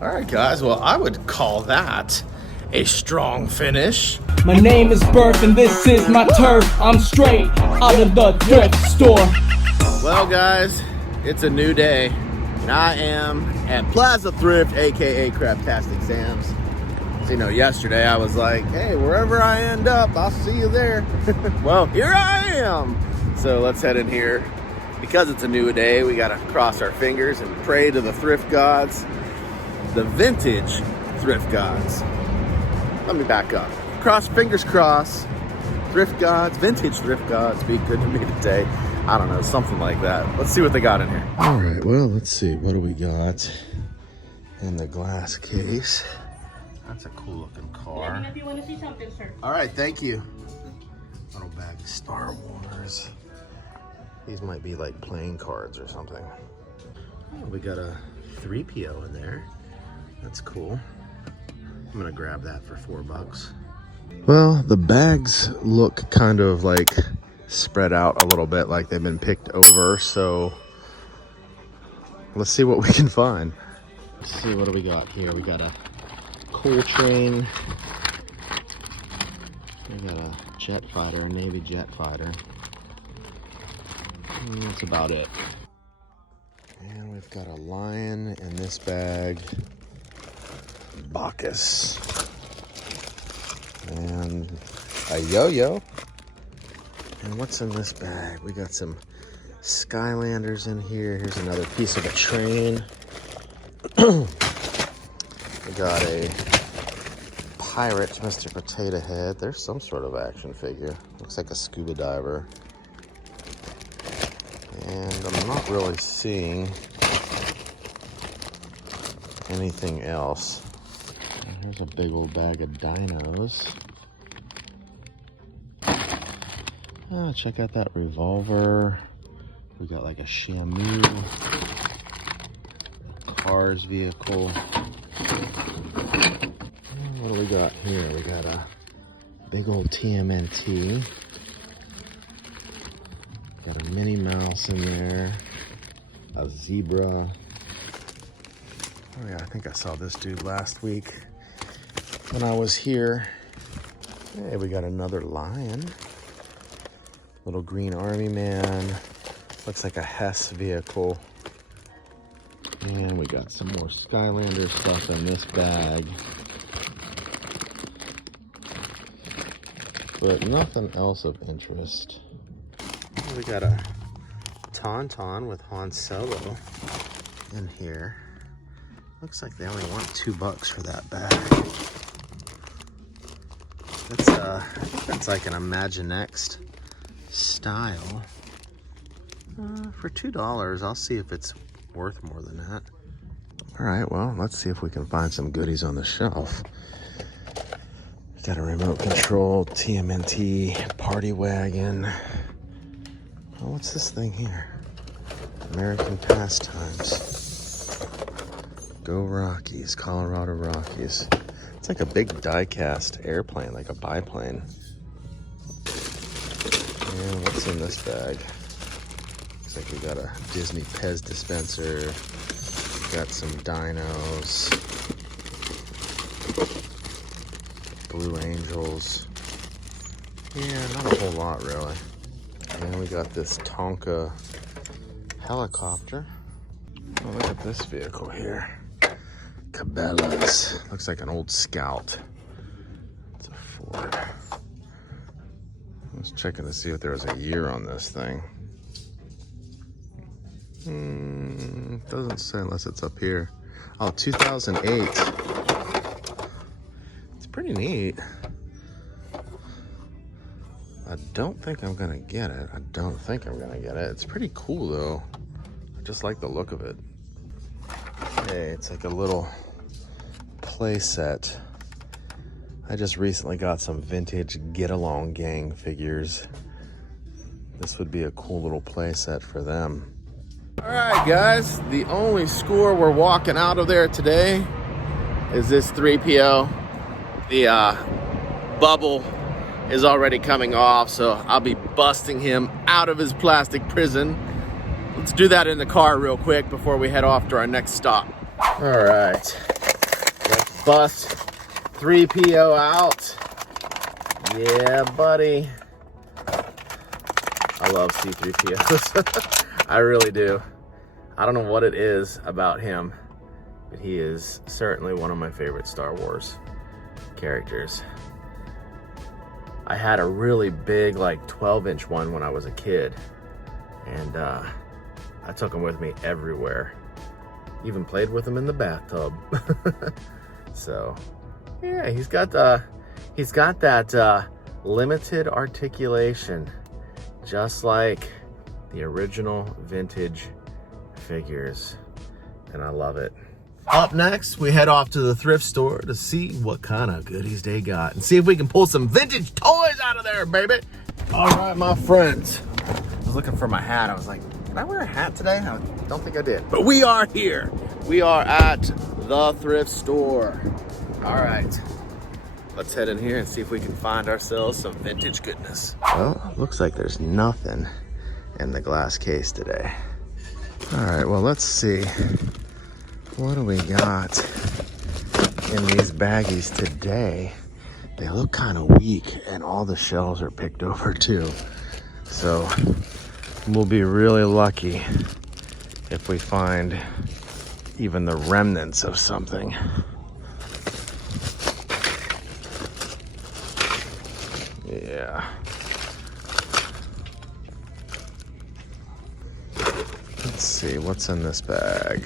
All right, guys. Well, I would call that a strong finish. My name is Burf and this is my turf. I'm straight out of the thrift store. Well, guys, it's a new day, and I am at Plaza Thrift, aka Craptastic Sam's. So, you know, yesterday I was like, hey, wherever I end up, I'll see you there. Well, here I am. So let's head in here. Because it's a new day, we gotta cross our fingers and pray to the thrift gods, the vintage thrift gods. Let me back up. Fingers crossed. Thrift gods, vintage thrift gods, be good to me today. I don't know, something like that. Let's see what they got in here. All right, well, let's see. What do we got in the glass case? That's a cool looking car. Let me know if you want to see something, sir. All right, thank you. Little bag of Star Wars. These might be like playing cards or something. Oh, we got a 3PO in there. That's cool. I'm gonna grab that for $4. Well, the bags look kind of like spread out a little bit, like they've been picked over, so let's see what we can find. Let's see, what do we got here? We got a coal train. We got a jet fighter, a Navy jet fighter. And that's about it. And we've got a lion in this bag. Bacchus. And a yo-yo. And what's in this bag? We got some Skylanders in here. Here's another piece of a train. We got a pirate, Mr. Potato Head. There's some sort of action figure. Looks like a scuba diver. And I'm not really seeing anything else. And here's a big old bag of dinos. Oh, check out that revolver. We got like a Shamu, a Cars vehicle. What do we got here? We got a big old TMNT. Got a Minnie Mouse in there, a zebra. Oh yeah, I think I saw this dude last week when I was here. Hey, we got another lion. Little green army man. Looks like a Hess vehicle. And we got some more Skylander stuff in this bag. But nothing else of interest. We got a Tauntaun with Han Solo in here. Looks like they only want $2 for that bag. That's like an Imaginext style. For $2, I'll see if it's worth more than that. All right, well, let's see if we can find some goodies on the shelf. Got a remote control TMNT party wagon. Oh, what's this thing here? American Pastimes. Go Rockies, Colorado Rockies. It's like a big die-cast airplane, like a biplane. And what's in this bag? Looks like we got a Disney Pez dispenser. Got some dinos. Blue Angels. Yeah, not a whole lot really. And we got this Tonka helicopter. Oh, look at this vehicle here. Cabela's. Looks like an old Scout. It's a Ford. I was checking to see if there was a year on this thing. Doesn't say unless it's up here. Oh, 2008. It's pretty neat. I don't think I'm gonna get it. It's pretty cool though. I just like the look of it. Hey, it's like a little play set. I just recently got some vintage Get Along Gang figures. This would be a cool little play set for them. All right, guys, the only score we're walking out of there today is this 3PO. The bubble is already coming off, so I'll be busting him out of his plastic prison. Let's do that in the car real quick before we head off to our next stop. All right, bust 3PO out. Yeah, buddy. I love C3POs. I really do. I don't know what it is about him, but he is certainly one of my favorite Star Wars characters. I had a really big, like 12-inch one when I was a kid, and I took him with me everywhere. Even played with him in the bathtub. So, yeah, he's got that limited articulation, just like the original vintage figures, and I love it. Up next, we head off to the thrift store to see what kind of goodies they got and see if we can pull some vintage toys out of there, baby. All right, my friends. I was looking for my hat. I was like, did I wear a hat today? I don't think I did. But we are here. We are at the thrift store. All right. Let's head in here and see if we can find ourselves some vintage goodness. Well, looks like there's nothing in the glass case today. All right, well, let's see. What do we got in these baggies today? They look kind of weak, and all the shelves are picked over too. So we'll be really lucky if we find even the remnants of something. Yeah. Let's see, what's in this bag?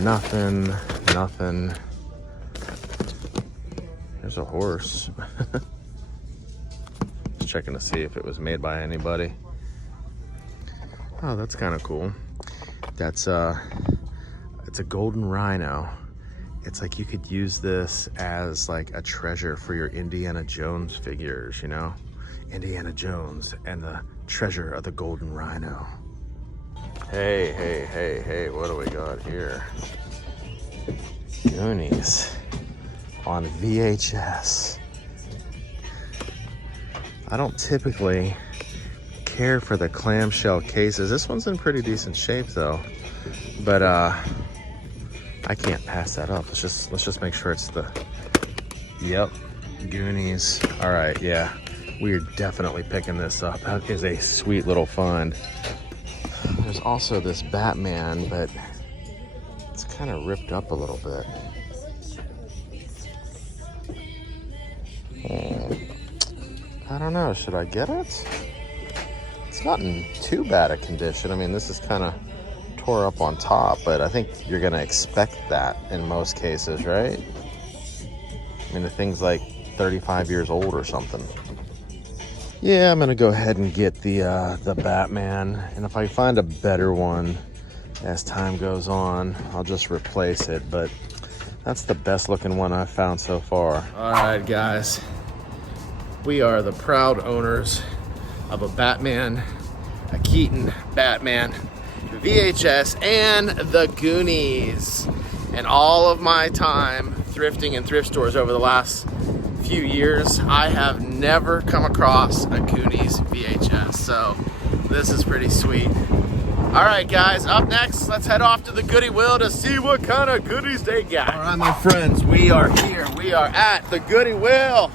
Nothing, nothing. There's a horse. Just checking to see if it was made by anybody. Oh, that's kind of cool. That's it's a golden rhino. It's like you could use this as like a treasure for your Indiana Jones figures, you know? Indiana Jones and the treasure of the golden rhino. Hey, hey, hey, hey, what do we got here? Goonies on VHS. I don't typically care for the clamshell cases. This one's in pretty decent shape though. But I can't pass that up. Let's just make sure it's the, yep, Goonies. All right, yeah, we're definitely picking this up. That is a sweet little find. There's also this Batman, but it's kind of ripped up a little bit. I don't know, should I get it? It's not in too bad a condition. I mean, this is kind of tore up on top, but I think you're gonna expect that in most cases, right? I mean, the thing's like 35 years old or something. Yeah, I'm gonna go ahead and get the Batman, and if I find a better one as time goes on, I'll just replace it, but that's the best looking one I've found so far. All right, guys, we are the proud owners of a Batman, a Keaton Batman VHS, and the Goonies. And all of my time thrifting in thrift stores over the last few years, I have never come across a Goonies VHS, so this is pretty sweet. All right, guys, up next, let's head off to the Goodwill to see what kind of goodies they got. All right, my friends, we are here. We are at the Goodwill.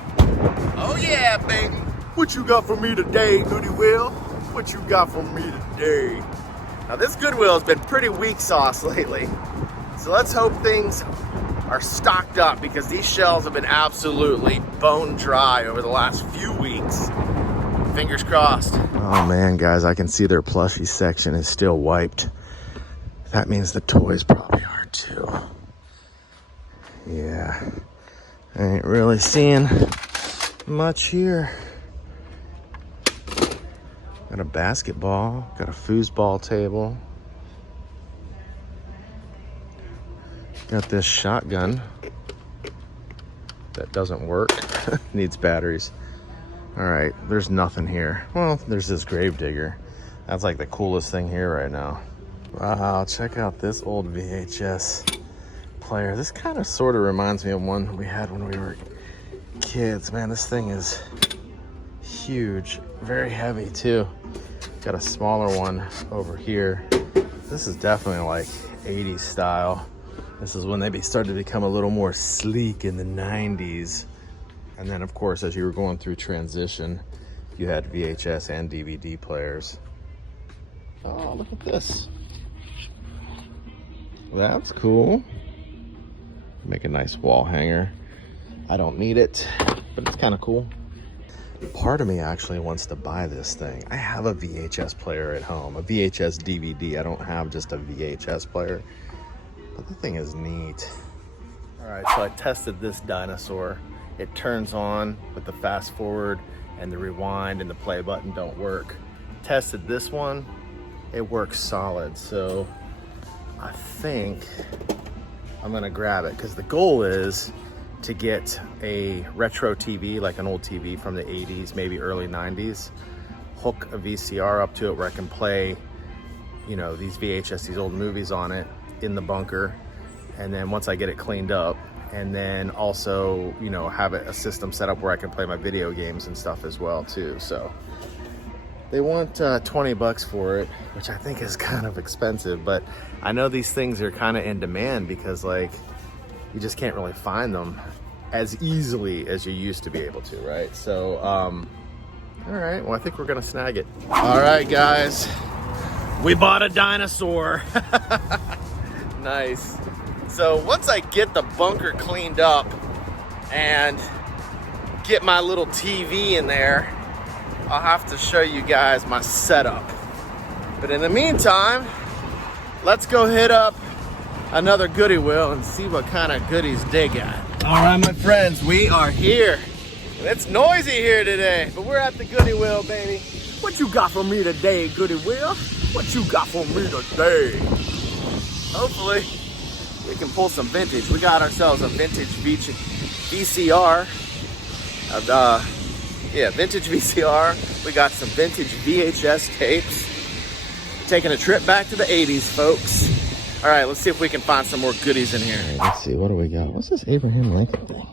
Oh yeah, baby. What you got for me today, Goodwill? What you got for me today? Now, this Goodwill has been pretty weak sauce lately, so let's hope things are stocked up, because these shelves have been absolutely bone dry over the last few weeks. Fingers crossed. Oh man, guys, I can see their plushie section is still wiped. That means the toys probably are too. Yeah, I ain't really seeing much here. Got a basketball, got a foosball table. Got this shotgun that doesn't work, needs batteries. All right, there's nothing here. Well, there's this Gravedigger. That's like the coolest thing here right now. Wow, check out this old VHS player. This kind of sort of reminds me of one we had when we were kids. Man, this thing is huge, very heavy too. Got a smaller one over here. This is definitely like 80s style. This is when they started to become a little more sleek in the 90s. And then, of course, as you were going through transition, you had VHS and DVD players. Oh, look at this. That's cool. Make a nice wall hanger. I don't need it, but it's kind of cool. Part of me actually wants to buy this thing. I have a VHS player at home, a VHS DVD. I don't have just a VHS player, but the thing is neat. All right, so I tested this dinosaur. It turns on, but the fast forward and the rewind and the play button don't work. Tested this one, it works solid. So I think I'm gonna grab it because the goal is to get a retro TV, like an old TV from the 80s, maybe early 90s, hook a VCR up to it where I can play, you know, these VHS, these old movies on it in the bunker. And then once I get it cleaned up, and then also, you know, have a system set up where I can play my video games and stuff as well too. So they want 20 bucks for it, which I think is kind of expensive, but I know these things are kind of in demand because like, you just can't really find them as easily as you used to be able to, right? So, all right, well, I think we're gonna snag it. All right, guys, we bought a dinosaur. Nice. So once I get the bunker cleaned up and get my little TV in there, I'll have to show you guys my setup. But in the meantime, let's go hit up another Goodwill and see what kind of goodies they got. All right, my friends, we are here. It's noisy here today, but we're at the Goodwill, baby. What you got for me today, Goodwill? What you got for me today? Hopefully, we can pull some vintage. We got ourselves a vintage VCR. Vintage VCR. We got some vintage VHS tapes. Taking a trip back to the 80s, folks. All right, let's see if we can find some more goodies in here. Right, let's see, what do we got? What's this Abraham Lincoln thing?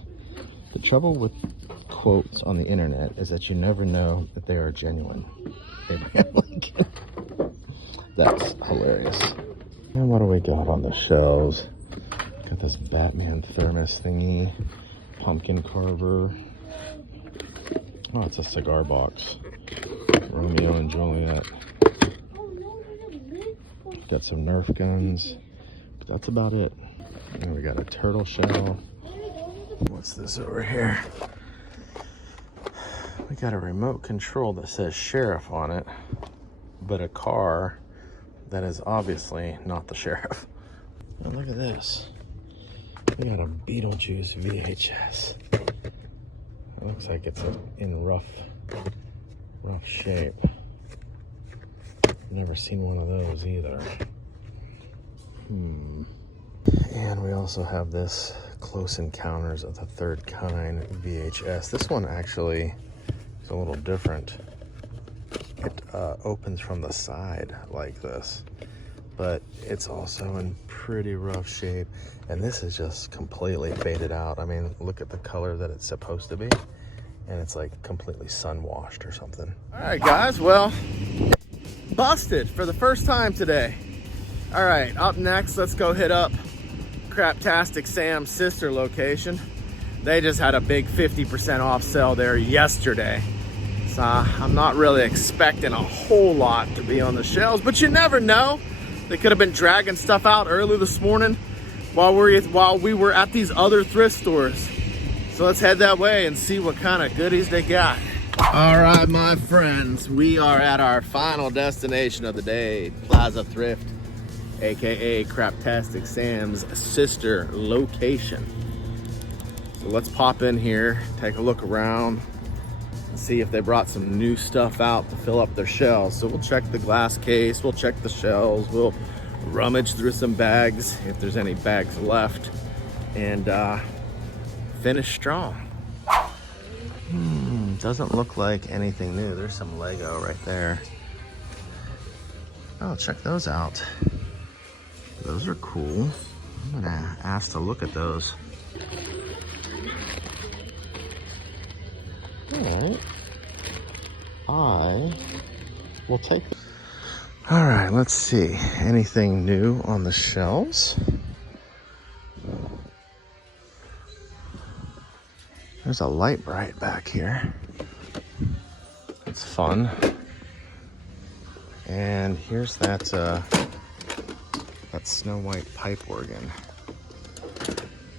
The trouble with quotes on the internet is that you never know that they are genuine. Abraham Lincoln. That's hilarious. And what do we got on the shelves? Got this Batman thermos thingy. Pumpkin carver. Oh, it's a cigar box. Romeo and Juliet. Got some Nerf guns, but that's about it. And we got a turtle shell. What's this over here? We got a remote control that says sheriff on it, but a car that is obviously not the sheriff. Oh, look at this. We got a Beetlejuice VHS. It looks like it's in rough shape. Never seen one of those either. And we also have this Close Encounters of the Third Kind VHS. This one actually is a little different. It opens from the side like this, but it's also in pretty rough shape. And this is just completely faded out. I mean, look at the color that it's supposed to be. And it's like completely sun washed or something. All right, guys, well, busted for the first time today. All right, up next, let's go hit up Craptastic Sam's sister location. They just had a big 50% off sale there yesterday. So I'm not really expecting a whole lot to be on the shelves, but you never know. They could have been dragging stuff out early this morning while we were at these other thrift stores. So let's head that way and see what kind of goodies they got. All right, my friends, we are at our final destination of the day, Plaza Thrift, AKA Craptastic Sam's sister location. So let's pop in here, take a look around, and see if they brought some new stuff out to fill up their shelves. So we'll check the glass case, we'll check the shelves, we'll rummage through some bags if there's any bags left, and finish strong. Doesn't look like anything new. There's some Lego right there. Oh, check those out. Those are cool. I'm gonna ask to look at those. All right. I will take them. All right, let's see. Anything new on the shelves? There's a light bright back here. It's fun. And here's that Snow White pipe organ.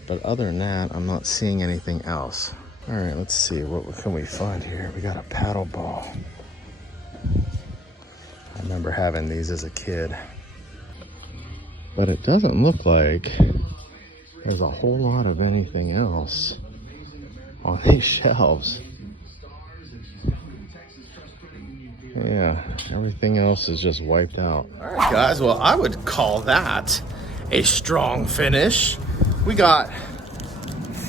But other than that, I'm not seeing anything else. All right, let's see, what can we find here? We got a paddle ball. I remember having these as a kid. But it doesn't look like there's a whole lot of anything else on these shelves. Yeah, everything else is just wiped out. All right, guys, well, I would call that a strong finish. We got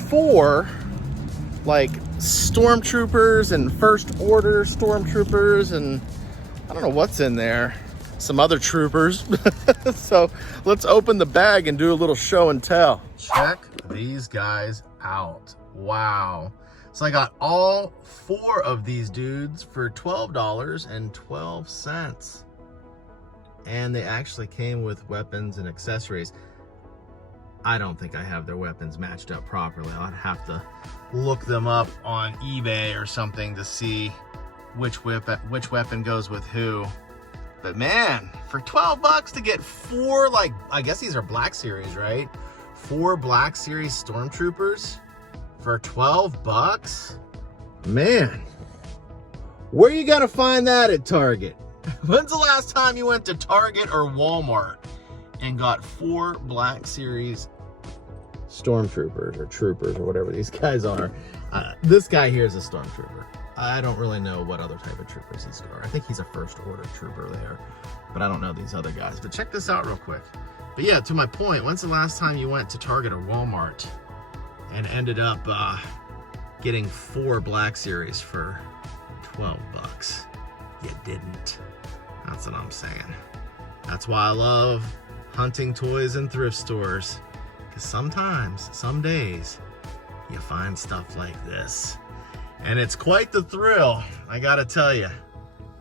4 like stormtroopers and first order stormtroopers, and I don't know what's in there, some other troopers. So let's open the bag and do a little show and tell. Check these guys out. Wow. So I got all 4 of these dudes for $12.12. And they actually came with weapons and accessories. I don't think I have their weapons matched up properly. I'd have to look them up on eBay or something to see which weapon goes with who. But man, for 12 bucks to get 4, like, I guess these are Black Series, right? 4 Black Series Stormtroopers for 12 bucks? Man, where you gonna find that at Target? When's the last time you went to Target or Walmart and got 4 Black Series Stormtroopers or troopers or whatever these guys are? This guy here is a Stormtrooper. I don't really know what other type of troopers these are. I think he's a first order trooper there, but I don't know these other guys. But check this out real quick. But yeah, to my point, when's the last time you went to Target or Walmart and ended up getting 4 Black Series for 12 bucks? You didn't. That's what I'm saying. That's why I love hunting toys in thrift stores. Because sometimes, some days, you find stuff like this. And it's quite the thrill, I gotta tell you.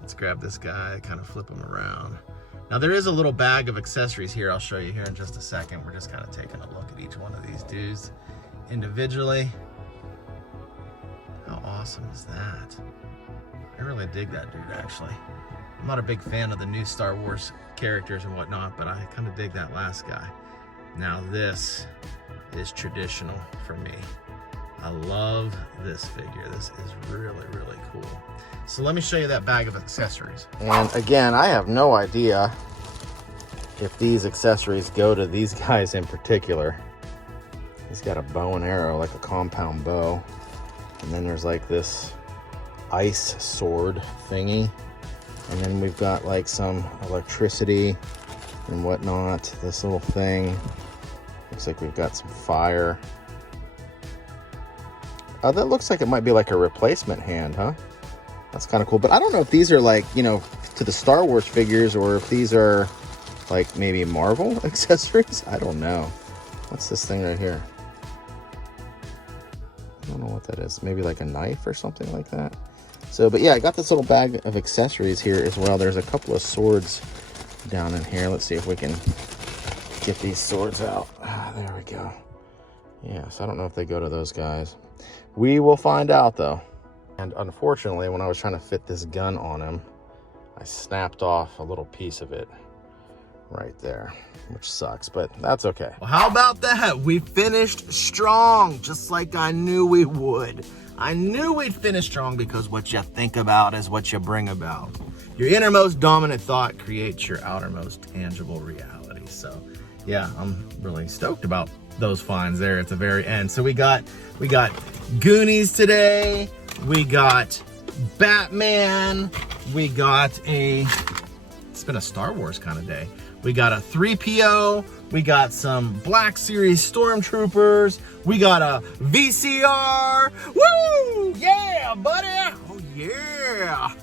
Let's grab this guy, kind of flip him around. Now there is a little bag of accessories here. I'll show you here in just a second. We're just kind of taking a look at each one of these dudes individually. How awesome is that? I really dig that dude, actually. I'm not a big fan of the new Star Wars characters and whatnot, but I kind of dig that last guy. Now this is traditional for me. I love this figure. This is really, really cool. So let me show you that bag of accessories. And again, I have no idea if these accessories go to these guys in particular. He's got a bow and arrow, like a compound bow. And then there's like this ice sword thingy. And then we've got like some electricity and whatnot. This little thing. Looks like we've got some fire. That looks like it might be like a replacement hand, huh? That's kind of cool. But I don't know if these are like, you know, to the Star Wars figures or if these are like maybe Marvel accessories. I don't know. What's this thing right here? I don't know what that is. Maybe like a knife or something like that. So, but yeah, I got this little bag of accessories here as well. There's a couple of swords down in here. Let's see if we can get these swords out. There we go. Yeah, so I don't know if they go to those guys. We will find out though. And unfortunately, when I was trying to fit this gun on him, I snapped off a little piece of it right there, which sucks, but that's okay. Well, how about that? We finished strong, just like I knew we would. I knew we'd finish strong because what you think about is what you bring about. Your innermost dominant thought creates your outermost tangible reality. So yeah, I'm really stoked about those finds there at the very end. So we got Goonies today, we got Batman, we got it's been a Star Wars kind of day. We got a 3PO, we got some Black Series Stormtroopers, we got a VCR, woo, yeah, buddy, oh yeah,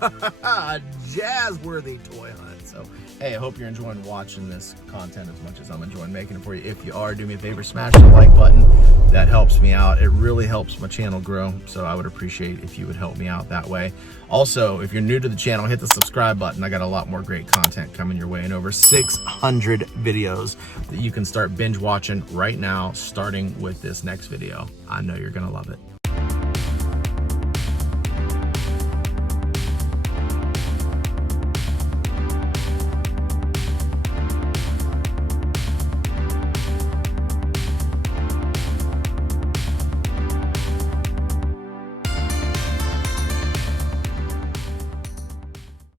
a jazz-worthy toy hunt. So, hey, I hope you're enjoying watching this content as much as I'm enjoying making it for you. If you are, do me a favor, smash the like button. That helps me out. It really helps my channel grow, so I would appreciate if you would help me out that way. Also, if you're new to the channel, hit the subscribe button. I got a lot more great content coming your way and over 600 videos that you can start binge watching right now, starting with this next video. I know you're gonna love it.